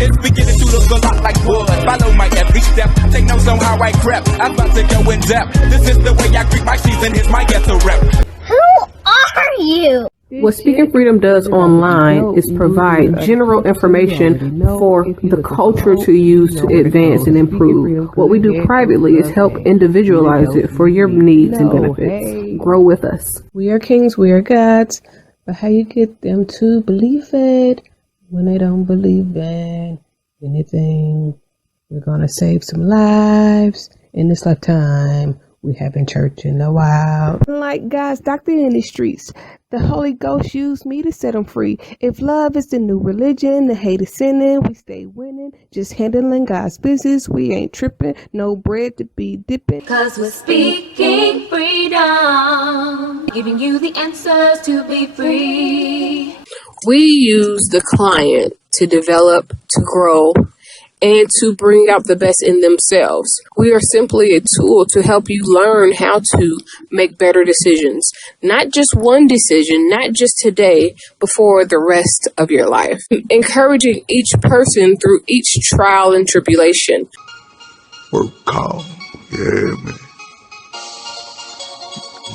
It's beginning to look a lot like wood. Follow my every step. Take notes on how I crept. I'm about to go in depth. This is the way I greet my season. Here's my ghetto rep. Who are you? What Speaking Freedom does online is provide general information for the culture to use to advance and improve. What we do privately is help individualize it for your needs and benefits. Grow with us. We are kings, we are gods, but how you get them to believe it when they don't believe in anything? We're gonna save some lives in this lifetime. We haven't church in a while. Like God's doctor in the streets, the Holy Ghost used me to set them free. If love is the new religion, the hate is sinning, we stay winning. Just handling God's business, we ain't tripping. No bread to be dipping. Cause we're speaking freedom, giving you the answers to be free. We use the client to develop, to grow, and to bring out the best in themselves. We are simply a tool to help you learn how to make better decisions. Not just one decision, not just today, but for the rest of your life. Encouraging each person through each trial and tribulation. Work call. Yeah, man.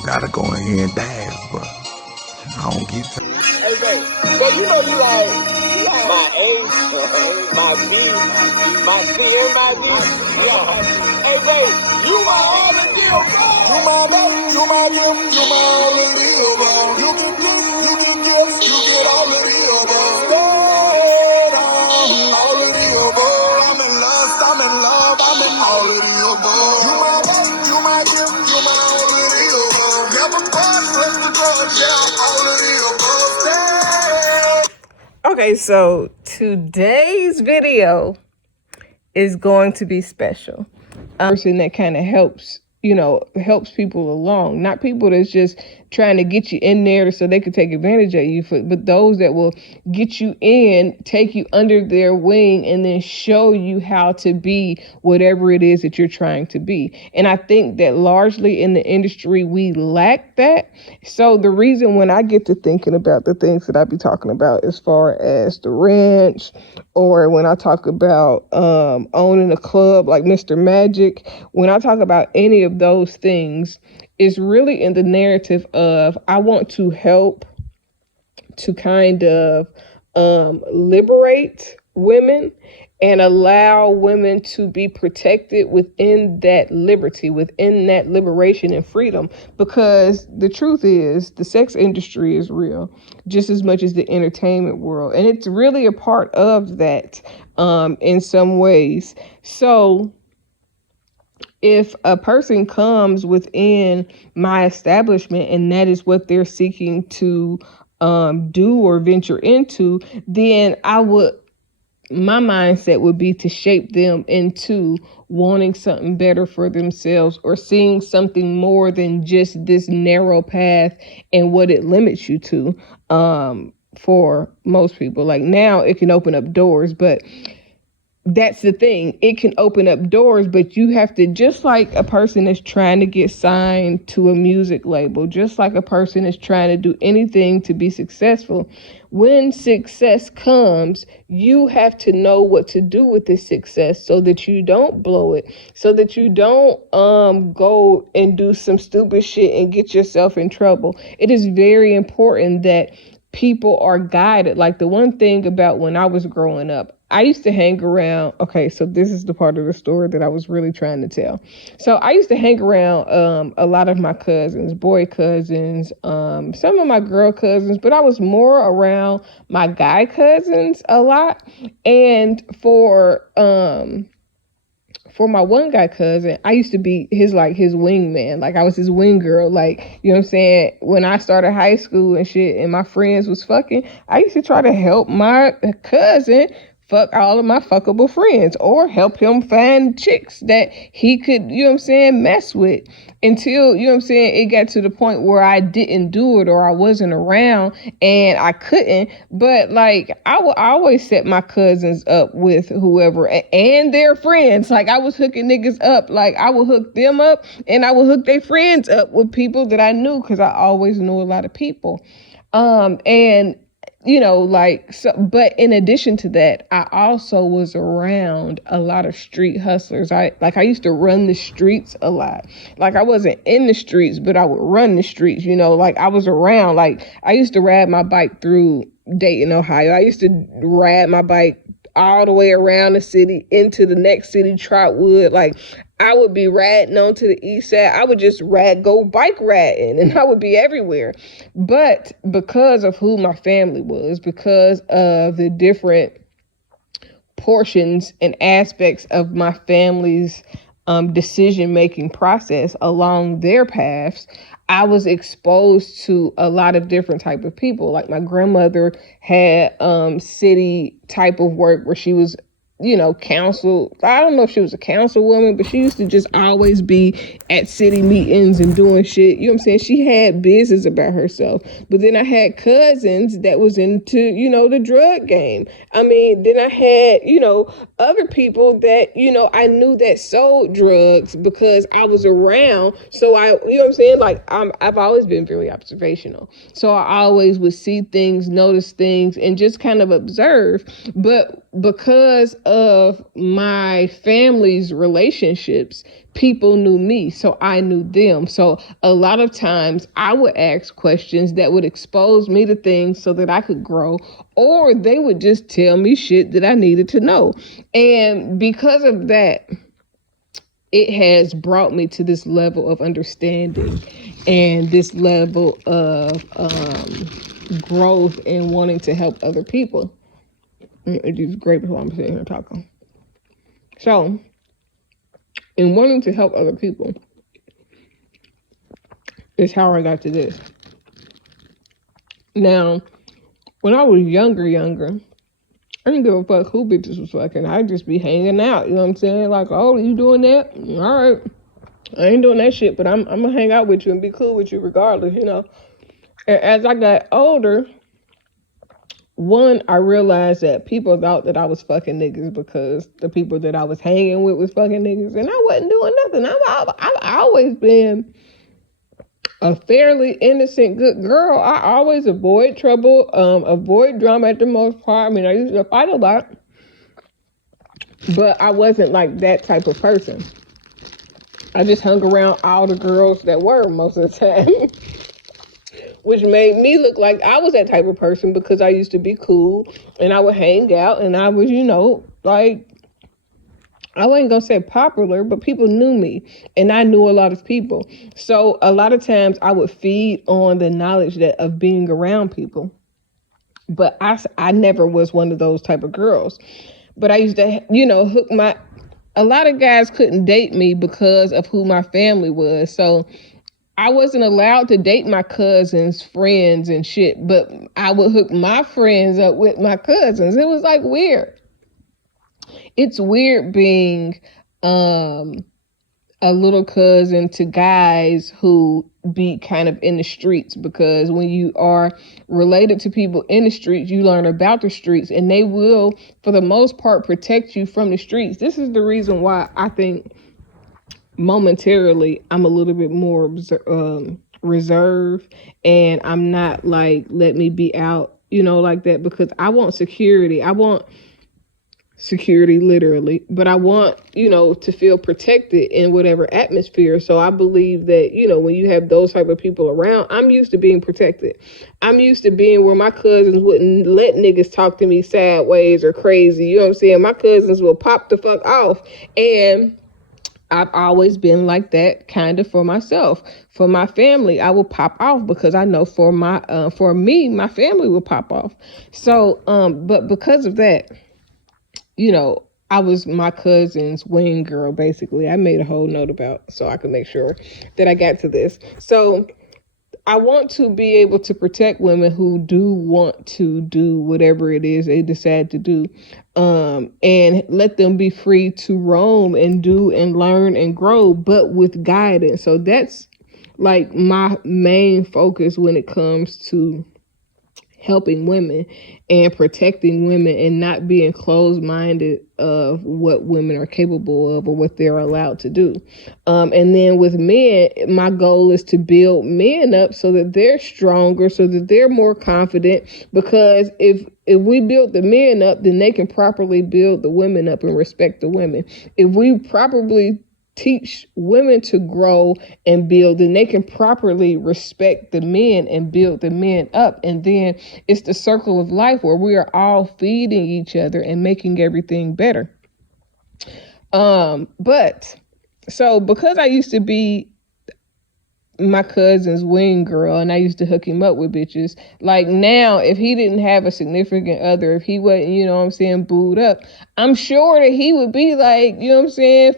Gotta go in here and dance, but I don't get to. Hey, babe, you know you like my age, my view, my fear, my view. Yeah. Hey, babe, you my all the deal, bro. You my babe, you my deal, you my all the deal, bro. You can this, you can this, you get all the deal, bro. Stand on all the deal, bro. I'm in love, I'm in love, I'm in all the deal, bro. You my babe, you my deal, you my all the deal, bro. Never part, let's the drugs, yeah, I'm all the deal, bro. Okay, so today's video is going to be special. Person that kind of helps people along, not people that's just trying to get you in there so they can take advantage of you, but those that will get you in, take you under their wing, and then show you how to be whatever it is that you're trying to be. And I think that largely in the industry, we lack that. So the reason when I get to thinking about the things that I be talking about as far as the ranch, or when I talk about owning a club like Mr. Magic, when I talk about any of those things, is really in the narrative of I want to help to kind of liberate women and allow women to be protected within that liberty, within that liberation and freedom. Because the truth is, the sex industry is real, just as much as the entertainment world. And it's really a part of that in some ways. So if a person comes within my establishment and that is what they're seeking to do or venture into, then my mindset would be to shape them into wanting something better for themselves, or seeing something more than just this narrow path and what it limits you to. For most people, like now it can open up doors, but that's the thing. It can open up doors, but you have to, just like a person is trying to get signed to a music label, just like a person is trying to do anything to be successful, when success comes, you have to know what to do with this success so that you don't blow it, so that you don't go and do some stupid shit and get yourself in trouble. It is very important that people are guided. Like the one thing about when I was growing up, I used to hang around. Okay, so this is the part of the story that I was really trying to tell. So I used to hang around a lot of my cousins, boy cousins, some of my girl cousins, but I was more around my guy cousins a lot. And for my one guy cousin, I used to be his wingman. Like I was his wing girl. Like, you know what I'm saying? When I started high school and shit and my friends was fucking, I used to try to help my cousin fuck all of my fuckable friends, or help him find chicks that he could, you know what I'm saying, mess with, until, you know what I'm saying, it got to the point where I didn't do it, or I wasn't around and I couldn't. But like I always set my cousins up with whoever and their friends. Like I was hooking niggas up. Like I would hook them up and I would hook their friends up with people that I knew, because I always knew a lot of people. And like, so, but in addition to that, I also was around a lot of street hustlers. I used to run the streets a lot. Like, I wasn't in the streets, but I would run the streets, like I was around. Like, I used to ride my bike through Dayton, Ohio. I used to ride my bike all the way around the city into the next city, Trotwood. Like, I would be riding onto the east side. I would just go bike riding, and I would be everywhere. But because of who my family was, because of the different portions and aspects of my family's decision-making process along their paths, I was exposed to a lot of different type of people. Like, my grandmother had city type of work where she was, council. I don't know if she was a councilwoman, but she used to just always be at city meetings and doing shit. You know what I'm saying? She had business about herself. But then I had cousins that was into, the drug game. I mean, then I had, other people that, I knew that sold drugs because I was around. So you know what I'm saying? Like, I've always been very observational. So I always would see things, notice things, and just kind of observe. But because of my family's relationships, people knew me, so I knew them. So a lot of times I would ask questions that would expose me to things so that I could grow, or they would just tell me shit that I needed to know. And because of that, it has brought me to this level of understanding and this level of growth and wanting to help other people. It's great before I'm sitting here talking. So, in wanting to help other people, is how I got to this. Now, when I was younger, I didn't give a fuck who bitches was fucking. I'd just be hanging out, you know what I'm saying? Like, oh, you doing that? All right. I ain't doing that shit, but I'm gonna hang out with you and be cool with you regardless, And as I got older, one, I realized that people thought that I was fucking niggas because the people that I was hanging with was fucking niggas, and I wasn't doing nothing. I've always been a fairly innocent, good girl. I always avoid trouble, avoid drama at the most part. I mean, I used to fight a lot, but I wasn't like that type of person. I just hung around all the girls that were most of the time. Which made me look like I was that type of person because I used to be cool and I would hang out and I was, like, I wasn't going to say popular, but people knew me and I knew a lot of people. So a lot of times I would feed on the knowledge of being around people. But I never was one of those type of girls. But I used to, a lot of guys couldn't date me because of who my family was. So I wasn't allowed to date my cousins' friends and shit, but I would hook my friends up with my cousins. It was like weird. It's weird being a little cousin to guys who be kind of in the streets, because when you are related to people in the streets, you learn about the streets, and they will, for the most part, protect you from the streets. This is the reason why I think momentarily I'm a little bit more reserved, and I'm not like, let me be out, like that, because I want security. I want security literally, but I want, to feel protected in whatever atmosphere. So I believe that, when you have those type of people around, I'm used to being protected. I'm used to being where my cousins wouldn't let niggas talk to me sideways or crazy. You know what I'm saying? My cousins will pop the fuck off, and I've always been like that kind of for myself. For my family, I will pop off because I know for me, my family will pop off. So, but because of that, I was my cousin's wing girl, basically. I made a whole note about so I could make sure that I got to this. So I want to be able to protect women who do want to do whatever it is they decide to do, and let them be free to roam and do and learn and grow, but with guidance. So that's like my main focus when it comes to helping women and protecting women and not being closed-minded of what women are capable of or what they're allowed to do. And then with men, my goal is to build men up so that they're stronger, so that they're more confident, because if we build the men up, then they can properly build the women up and respect the women. If we properly teach women to grow and build, then they can properly respect the men and build the men up. And then it's the circle of life where we are all feeding each other and making everything better. But so because I used to be my cousin's wing girl and I used to hook him up with bitches, like now, if he didn't have a significant other, if he wasn't, booed up, I'm sure that he would be like,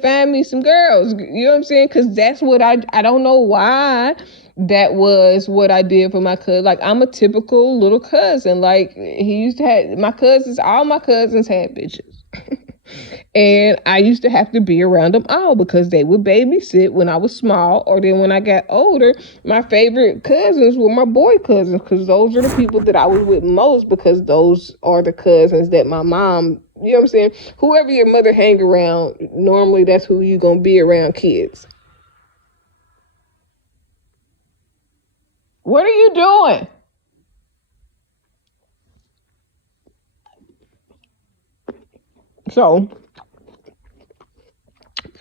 find me some girls, because that's what I don't know why that was what I did for my cousin. Like, I'm a typical little cousin. Like, he used to have all my cousins had bitches. And I used to have to be around them all because they would babysit when I was small, or then when I got older, my favorite cousins were my boy cousins, because those are the people that I was with most, because those are the cousins that my mom, whoever your mother hang around, normally that's who you gonna be around kids. What are you doing? So,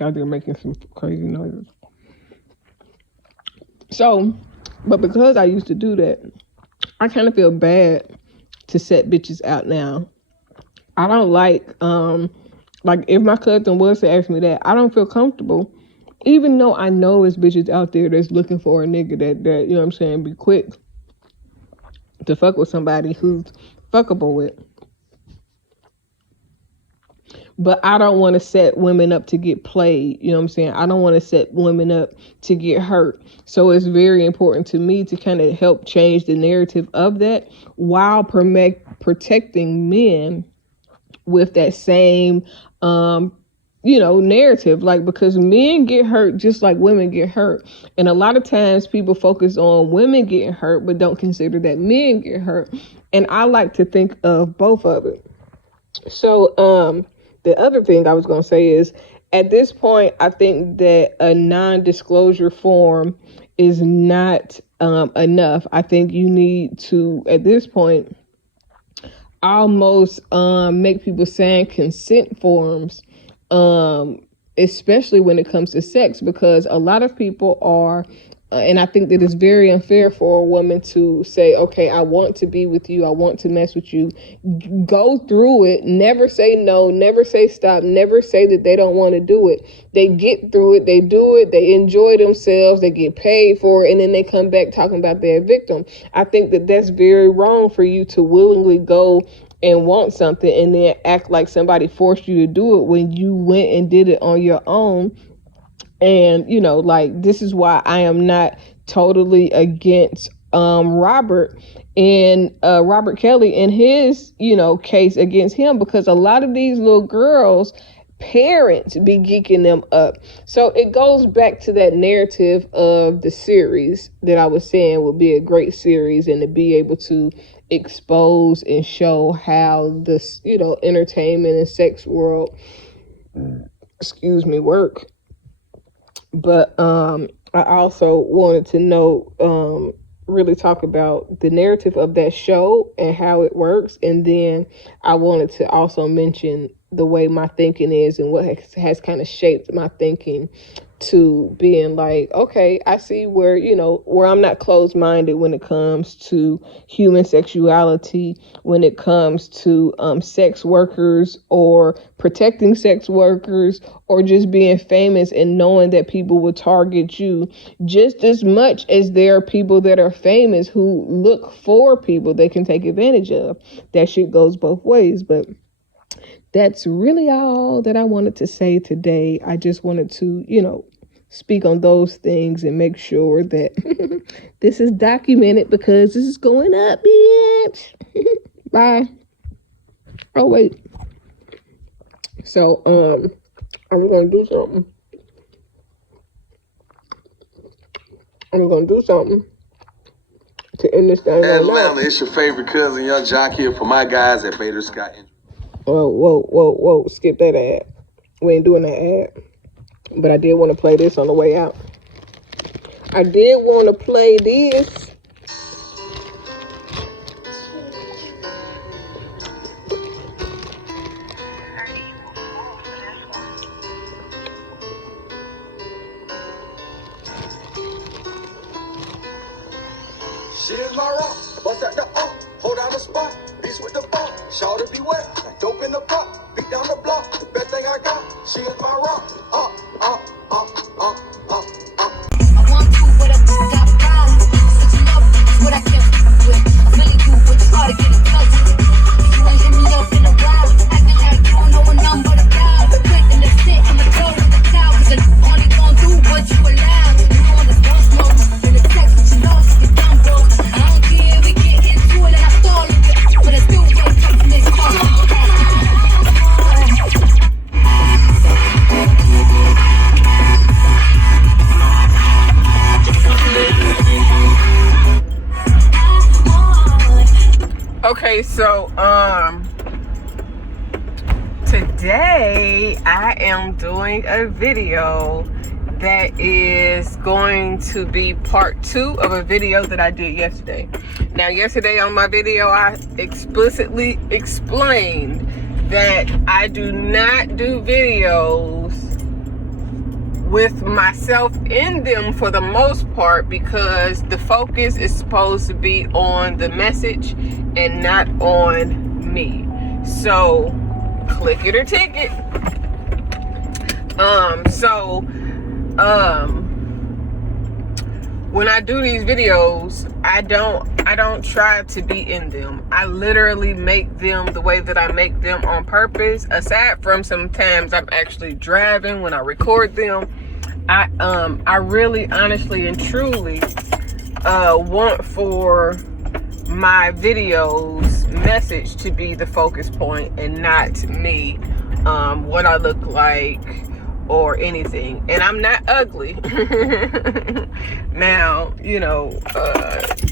out there making some crazy noises. So, but because I used to do that, I kind of feel bad to set bitches out now. I don't like if my cousin was to ask me that, I don't feel comfortable, even though I know it's bitches out there that's looking for a nigga that be quick to fuck with somebody who's fuckable with. But I don't want to set women up to get played. I don't want to set women up to get hurt. So it's very important to me to kind of help change the narrative of that while protecting men with that same, narrative. Like, because men get hurt just like women get hurt. And a lot of times people focus on women getting hurt, but don't consider that men get hurt. And I like to think of both of it. So, the other thing I was going to say is, at this point, I think that a non-disclosure form is not enough. I think you need to, at this point, almost make people sign consent forms, especially when it comes to sex, because a lot of people are, and I think that it's very unfair for a woman to say, okay, I want to be with you, I want to mess with you, go through it, never say no, never say stop, never say that they don't want to do it. They get through it, they do it, they enjoy themselves, they get paid for it, and then they come back talking about their victim. I think that that's very wrong for you to willingly go and want something and then act like somebody forced you to do it when you went and did it on your own. And, this is why I am not totally against Robert Kelly and his, case against him, because a lot of these little girls' parents be geeking them up. So it goes back to that narrative of the series that I was saying would be a great series, and to be able to expose and show how this, entertainment and sex world, work. But I also wanted to really talk about the narrative of that show and how it works. And then I wanted to also mention the way my thinking is and what has kind of shaped my thinking to being like, okay, I see where I'm not closed-minded when it comes to human sexuality, when it comes to sex workers or protecting sex workers, or just being famous and knowing that people will target you just as much as there are people that are famous who look for people they can take advantage of. That shit goes both ways. But that's really all that I wanted to say today. I just wanted to, speak on those things and make sure that this is documented, because this is going up, bitch. Bye. Oh, wait. So, I'm going to do something. to end this thing. Atlanta, it's your favorite cousin, Young Jock here for my guys at Bader Scott. Whoa. Skip that ad. We ain't doing that ad. But I did want to play this on the way out. I did want to play this. She is my rock, bust at the up, hold down the spot, beast with the bump, shout to be wet, dope in the pot, beat down the block, the best thing I got, she is my rock, I want you with a got power. Switching up is what I can't with. I'm feeling you, but it's hard to get in touch. You ain't hit me up in a while. Acting like you don't know a number to dial. Quick and let's sit in the toe with the towel. Cause I'm only gonna do what you allow. You on the bus mode, in the text, but you know it's dumb, bro. I don't care, we get into it and I stall it. But I still wake up to this call. Okay, so today I am doing a video that is going to be part 2 of a video that I did yesterday. Now, yesterday on my video, I explicitly explained that I do not do videos with myself in them for the most part because the focus is supposed to be on the message and not on me. So click it or ticket. When I do these videos, I don't try to be in them. I literally make them the way that I make them on purpose. Aside from sometimes I'm actually driving when I record them, I really, honestly, and truly want for my videos message to be the focus point and not me, what I look like or anything. And I'm not ugly. Now,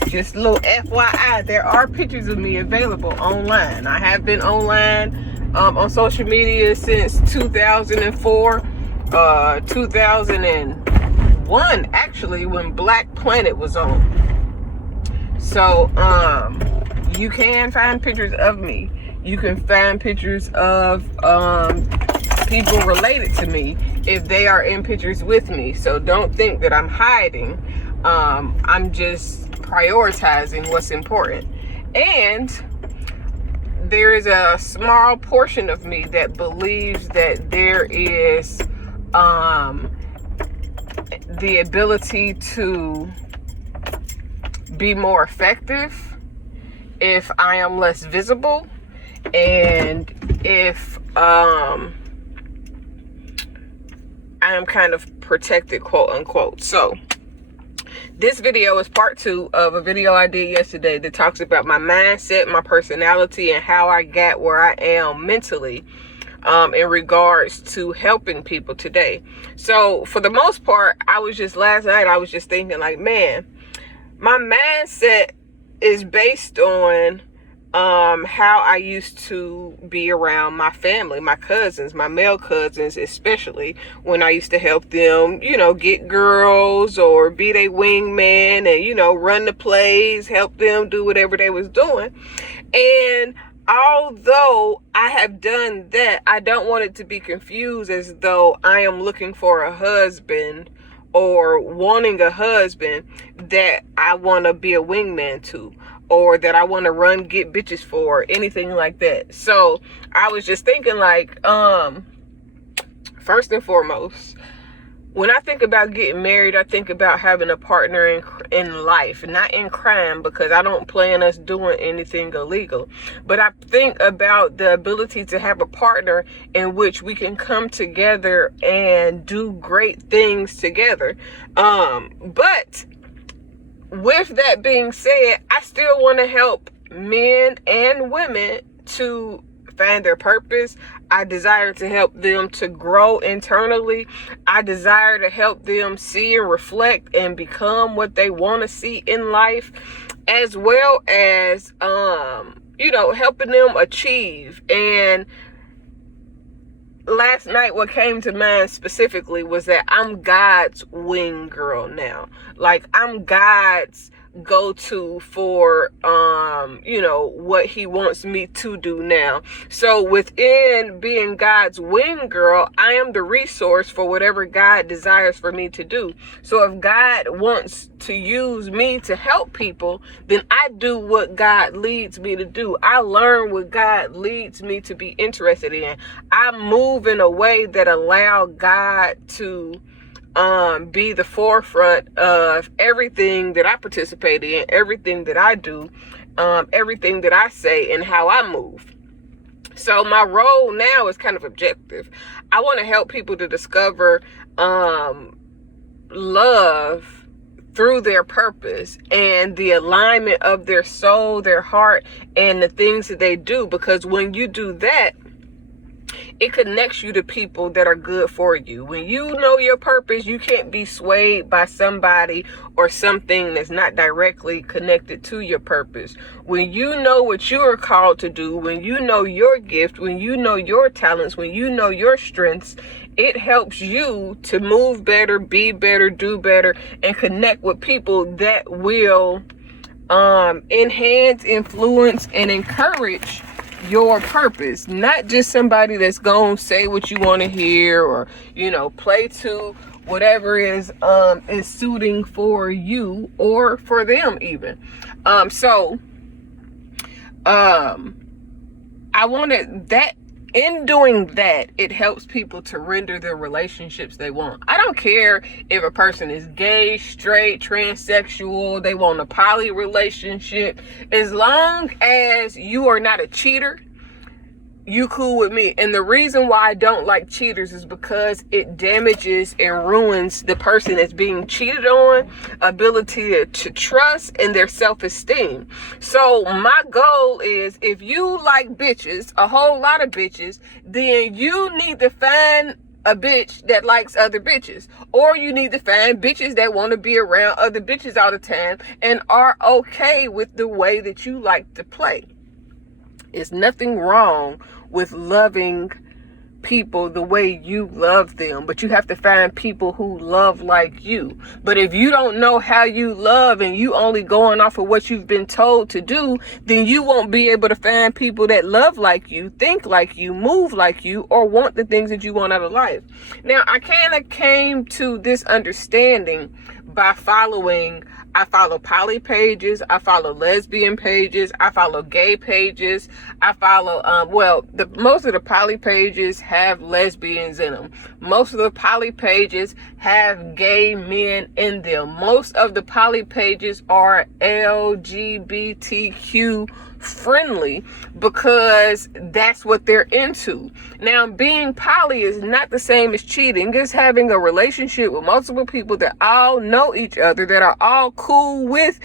just a little FYI, there are pictures of me available online. I have been online on social media since 2004, 2001 actually, when Black Planet was on. So you can find pictures of me. You can find pictures of people related to me if they are in pictures with me. So don't think that I'm hiding. I'm just prioritizing what's important. And there is a small portion of me that believes that there is the ability to be more effective if I am less visible and if I am kind of protected, quote unquote. So this video is part 2 of a video I did yesterday that talks about my mindset, my personality, and how I got where I am mentally in regards to helping people today. So for the most part, last night I was just thinking like, man, my mindset is based on how I used to be around my family, my cousins, my male cousins, especially when I used to help them, get girls or be their wingman and, run the plays, help them do whatever they was doing. And although I have done that, I don't want it to be confused as though I am looking for a husband or wanting a husband that I want to be a wingman to, or that I want to get bitches for, or anything like that. So I was just thinking like, first and foremost, when I think about getting married, I think about having a partner in life, not in crime, because I don't plan us doing anything illegal. But I think about the ability to have a partner in which we can come together and do great things together. But with that being said, I still want to help men and women to find their purpose. I desire to help them to grow internally. I desire to help them see and reflect and become what they want to see in life, as well as, helping them achieve. And last night, what came to mind specifically was that I'm God's wing girl now. Like, I'm God's go-to for what he wants me to do now. So within being God's wing girl, I am the resource for whatever God desires for me to do. So if God wants to use me to help people, then I do what God leads me to do. I learn what God leads me to be interested in. I move in a way that allow God to be the forefront of everything that I participate in, everything that I do, everything that I say, and how I move. So my role now is kind of objective. I want to help people to discover love through their purpose and the alignment of their soul, their heart, and the things that they do. Because when you do that, it connects you to people that are good for you. When you know your purpose, you can't be swayed by somebody or something that's not directly connected to your purpose. When you know what you are called to do, when you know your gift, when you know your talents, when you know your strengths, it helps you to move better, be better, do better, and connect with people that will enhance, influence, and encourage your purpose. Not just somebody that's gonna say what you want to hear, or play to whatever is suiting for you or for them even. I wanted that. In doing that, it helps people to render the relationships they want. I don't care if a person is gay, straight, transsexual, they want a poly relationship. As long as you are not a cheater, you cool with me. And the reason why I don't like cheaters is because it damages and ruins the person that's being cheated on, ability to trust, and their self-esteem. So my goal is, if you like bitches, a whole lot of bitches, then you need to find a bitch that likes other bitches, or you need to find bitches that want to be around other bitches all the time and are okay with the way that you like to play. It's nothing wrong with loving people the way you love them, but you have to find people who love like you. But if you don't know how you love and you only going off of what you've been told to do, then you won't be able to find people that love like you, think like you, move like you, or want the things that you want out of life. Now, I kind of came to this understanding by I follow poly pages, I follow lesbian pages, I follow gay pages, I follow, most of the poly pages have lesbians in them. Most of the poly pages have gay men in them. Most of the poly pages are LGBTQ friendly because that's what they're into. Now, being poly is not the same as cheating. It's having a relationship with multiple people that all know each other, that are all cool with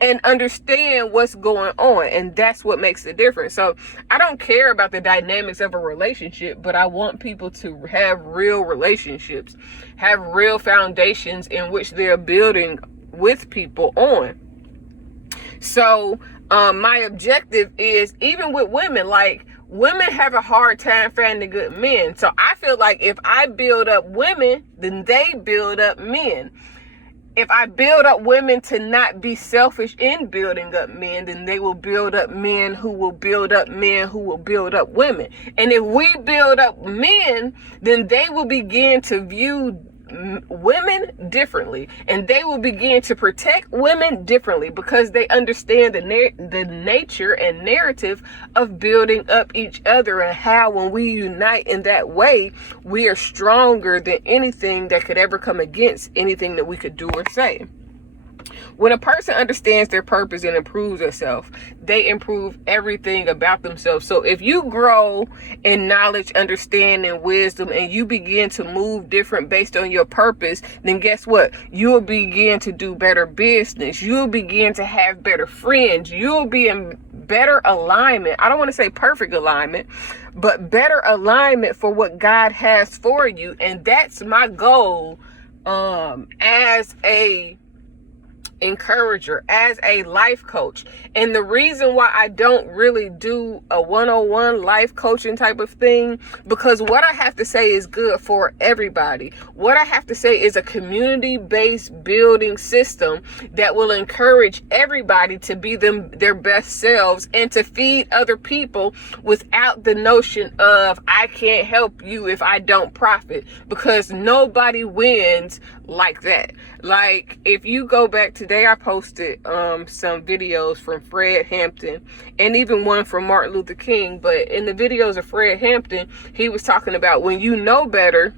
and understand what's going on, and that's what makes the difference. So I don't care about the dynamics of a relationship, but I want people to have real relationships, have real foundations in which they're building with people on. So my objective is, even with women, like, women have a hard time finding good men. So I feel like if I build up women, then they build up men. If I build up women to not be selfish in building up men, then they will build up men who will build up men who will build up women. And if we build up men, then they will begin to view women differently, and they will begin to protect women differently, because they understand the nature and narrative of building up each other, and how when we unite in that way, we are stronger than anything that could ever come against anything that we could do or say. When a person understands their purpose and improves themselves, they improve everything about themselves. So if you grow in knowledge, understanding, wisdom, and you begin to move different based on your purpose, then guess what? You'll begin to do better business. You'll begin to have better friends. You'll be better alignment. I don't want to say perfect alignment, but better alignment for what God has for you. And that's my goal as a encourager, as a life coach. And the reason why I don't really do a one-on-one life coaching type of thing, because what I have to say is good for everybody. What I have to say is a community-based building system that will encourage everybody to be their best selves and to feed other people without the notion of I can't help you if I don't profit, because nobody wins like that. Like, if you go back today, I posted some videos from Fred Hampton and even one from Martin Luther King. But in the videos of Fred Hampton, he was talking about when you know better,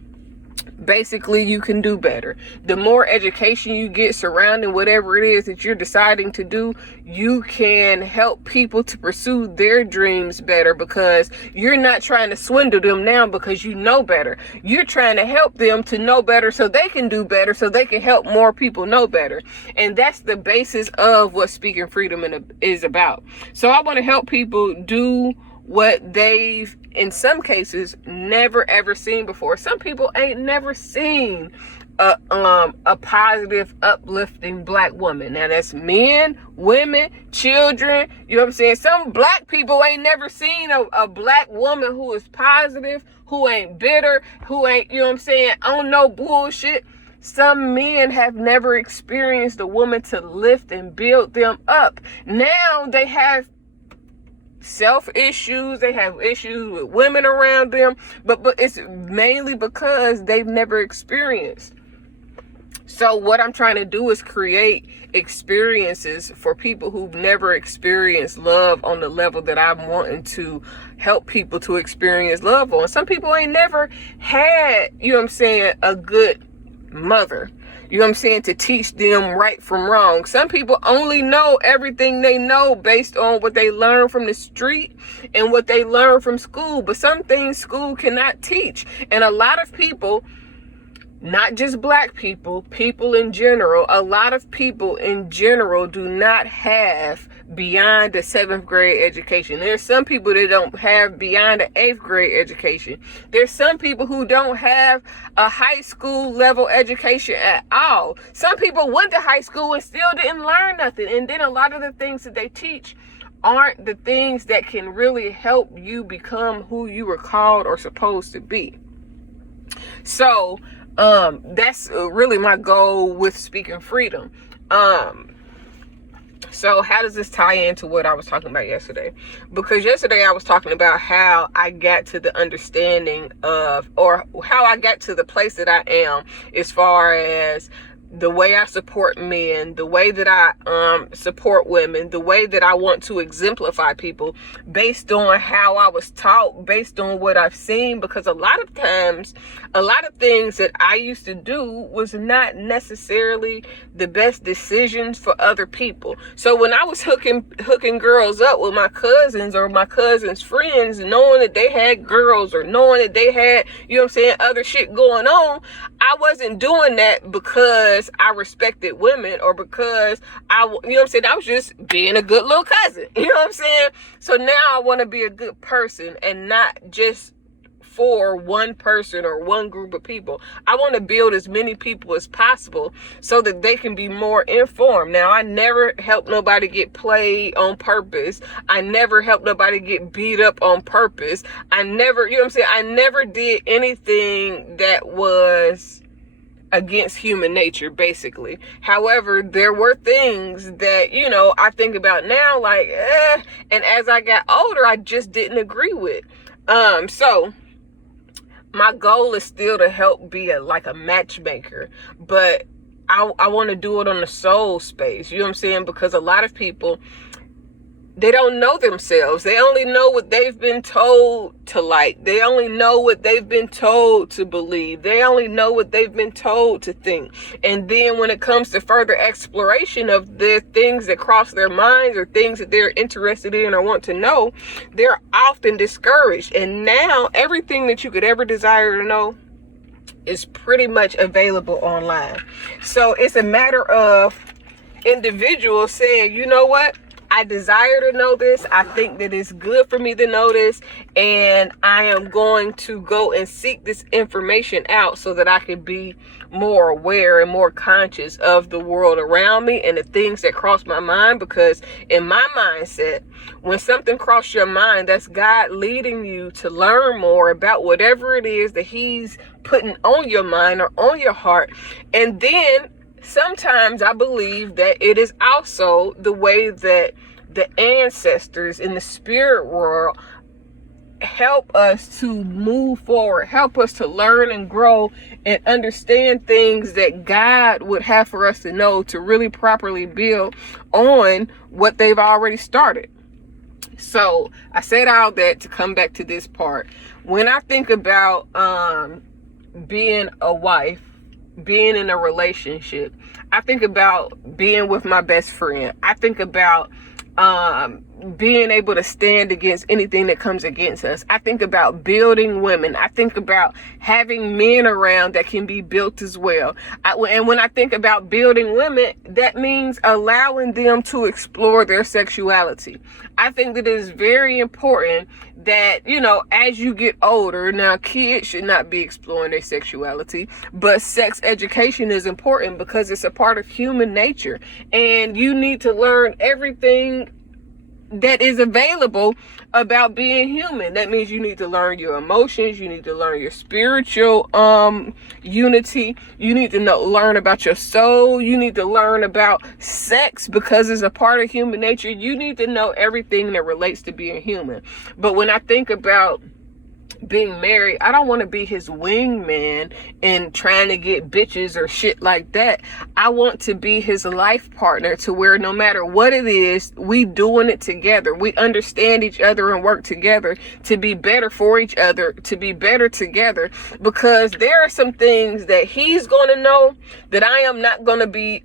basically you can do better. The more education you get surrounding whatever it is that you're deciding to do, you can help people to pursue their dreams better, because you're not trying to swindle them now because you know better. You're trying to help them to know better so they can do better, so they can help more people know better. And that's the basis of what Speaking Freedom is about. So I want to help people do what they've, in some cases, never ever seen before. Some people ain't never seen a positive, uplifting black woman. Now that's men, women, children. You know what I'm saying? Some black people ain't never seen a black woman who is positive, who ain't bitter, who ain't, you know what I'm saying, on no bullshit. Some men have never experienced a woman to lift and build them up. Now they have self issues, they have issues with women around them, but it's mainly because they've never experienced. So what I'm trying to do is create experiences for people who've never experienced love on the level that I'm wanting to help people to experience love on. Some people ain't never had, you know what I'm saying, a good mother, you know what I'm saying, to teach them right from wrong. Some people only know everything they know based on what they learn from the street and what they learn from school. But some things school cannot teach. And a lot of people, not just black people, people in general, a lot of people in general do not have beyond the 7th grade education. There's some people that don't have beyond the 8th grade education. There's some people who don't have a high school level education at all. Some people went to high school and still didn't learn nothing. And then a lot of the things that they teach aren't the things that can really help you become who you were called or supposed to be. So that's really my goal with Speaking Freedom. So how does this tie into what I was talking about yesterday? Because yesterday I was talking about how I got to the understanding of, or how I got to the place that I am as far as the way I support men, the way that I support women, the way that I want to exemplify people based on how I was taught, based on what I've seen. Because a lot of times, a lot of things that I used to do was not necessarily the best decisions for other people. So when I was hooking girls up with my cousins or my cousins' friends, knowing that they had girls or knowing that they had, you know what I'm saying, other shit going on, I wasn't doing that because I respected women or because you know what I'm saying, I was just being a good little cousin. You know what I'm saying? So now I want to be a good person and not just for one person or one group of people. I want to build as many people as possible so that they can be more informed. Now, I never help nobody get played on purpose. I never help nobody get beat up on purpose. I never, you know what I'm saying? I never did anything that was against human nature, basically. However, there were things that, you know, I think about now, like, and as I got older, I just didn't agree with. So my goal is still to help be a matchmaker, but I want to do it on the soul space. You know what I'm saying? Because a lot of people, they don't know themselves. They only know what they've been told to like. They only know what they've been told to believe. They only know what they've been told to think. And then when it comes to further exploration of the things that cross their minds or things that they're interested in or want to know, they're often discouraged. And now everything that you could ever desire to know is pretty much available online. So it's a matter of individuals saying, you know what? I desire to know this. I think that it's good for me to know this, and I am going to go and seek this information out so that I can be more aware and more conscious of the world around me and the things that cross my mind. Because in my mindset, when something crosses your mind, that's God leading you to learn more about whatever it is that he's putting on your mind or on your heart. And then sometimes I believe that it is also the way that the ancestors in the spirit world help us to move forward, help us to learn and grow and understand things that God would have for us to know to really properly build on what they've already started. So I said all that to come back to this part. When I think about being a wife, being in a relationship, I think about being with my best friend. I think about being able to stand against anything that comes against us. I think about building women. I think about having men around that can be built as well. And when I think about building women, that means allowing them to explore their sexuality. I think that it is very important that, you know, as you get older, now kids should not be exploring their sexuality, but sex education is important because it's a part of human nature, and you need to learn everything that is available about being human. That means you need to learn your emotions, you need to learn your spiritual unity, you need to learn about your soul, you need to learn about sex because it's a part of human nature. You need to know everything that relates to being human. But when I think about being married, I don't want to be his wingman and trying to get bitches or shit like that. I want to be his life partner, to where no matter what it is, we doing it together. We understand each other and work together to be better for each other, to be better together, because there are some things that he's going to know that I am not going to be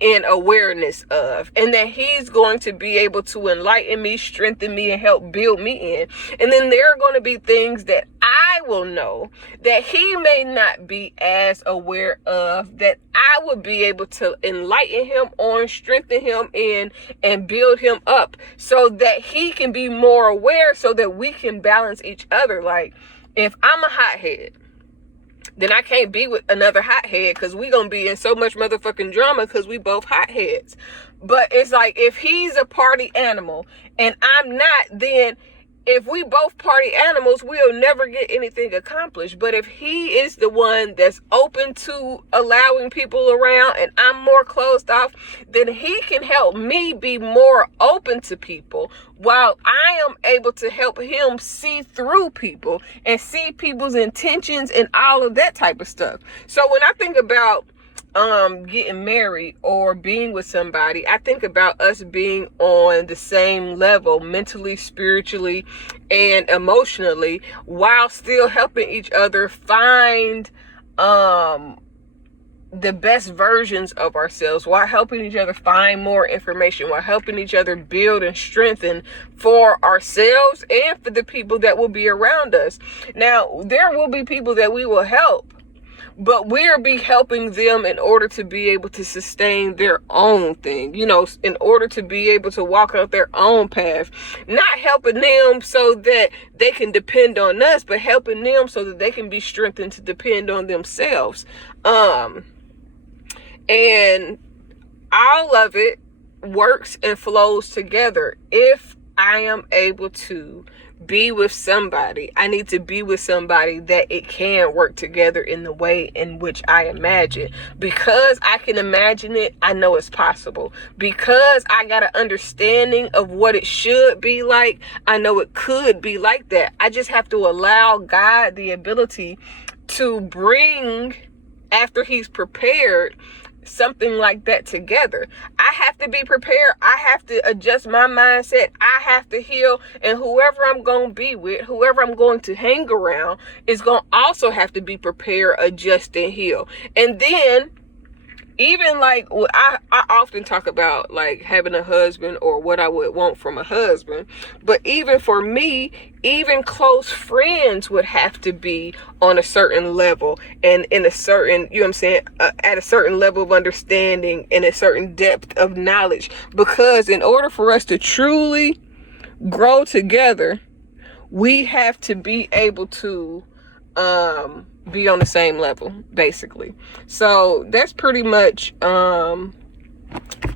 in awareness of, and that he's going to be able to enlighten me, strengthen me, and help build me in. And then there are going to be things that I will know that he may not be as aware of, that I would be able to enlighten him on, strengthen him in, and build him up so that he can be more aware, so that we can balance each other. Like, if I'm a hothead, then I can't be with another hothead, because we gonna be in so much motherfucking drama because we both hotheads. But it's like, if he's a party animal and I'm not, then if we both party animals, we'll never get anything accomplished. But if he is the one that's open to allowing people around and I'm more closed off, then he can help me be more open to people, while I am able to help him see through people and see people's intentions and all of that type of stuff. So when I think about getting married or being with somebody, I think about us being on the same level mentally, spiritually, and emotionally, while still helping each other find the best versions of ourselves, while helping each other find more information, while helping each other build and strengthen for ourselves and for the people that will be around us. Now, there will be people that we will help, but we'll be helping them in order to be able to sustain their own thing, you know, in order to be able to walk out their own path. Not helping them so that they can depend on us, but helping them so that they can be strengthened to depend on themselves. And all of it works and flows together. If I am able to be with somebody, I need to be with somebody that it can work together in the way in which I imagine. Because I can imagine it, I know it's possible. Because I got an understanding of what it should be like, I know it could be like that. I just have to allow God the ability to bring, after he's prepared, something like that together. I have to be prepared. I have to adjust my mindset. I have to heal. And whoever I'm going to be with, whoever I'm going to hang around, is going to also have to be prepared, adjust, and heal. And then even like I often talk about like having a husband or what I would want from a husband, but even for me, even close friends would have to be on a certain level and in a certain, you know what I'm saying, at a certain level of understanding and a certain depth of knowledge, because in order for us to truly grow together, we have to be able to be on the same level, basically. So that's pretty much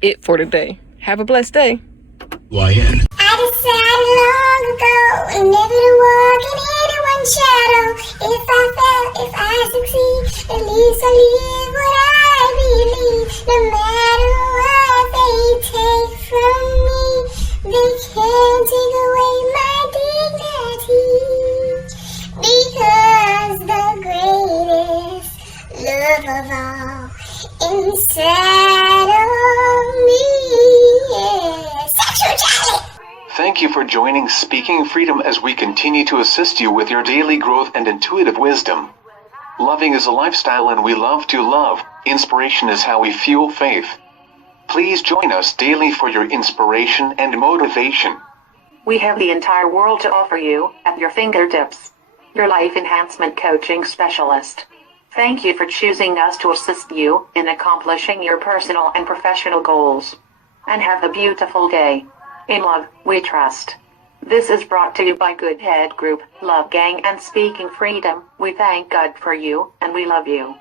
it for today. Have a blessed day. I decided long ago never to walk in anyone's shadow. If I fail, if I succeed, at least I live what I believe. No matter what they take from me, they can't take away my dignity. Because the greatest love of all inside of me is sexuality. Thank you for joining Speaking Freedom as we continue to assist you with your daily growth and intuitive wisdom. Loving is a lifestyle and we love to love. Inspiration is how we fuel faith. Please join us daily for your inspiration and motivation. We have the entire world to offer you at your fingertips. Your life enhancement coaching specialist. Thank you for choosing us to assist you in accomplishing your personal and professional goals. And have a beautiful day. In love, we trust. This is brought to you by Good Head Group, Love Gang and Speaking Freedom. We thank God for you, and we love you.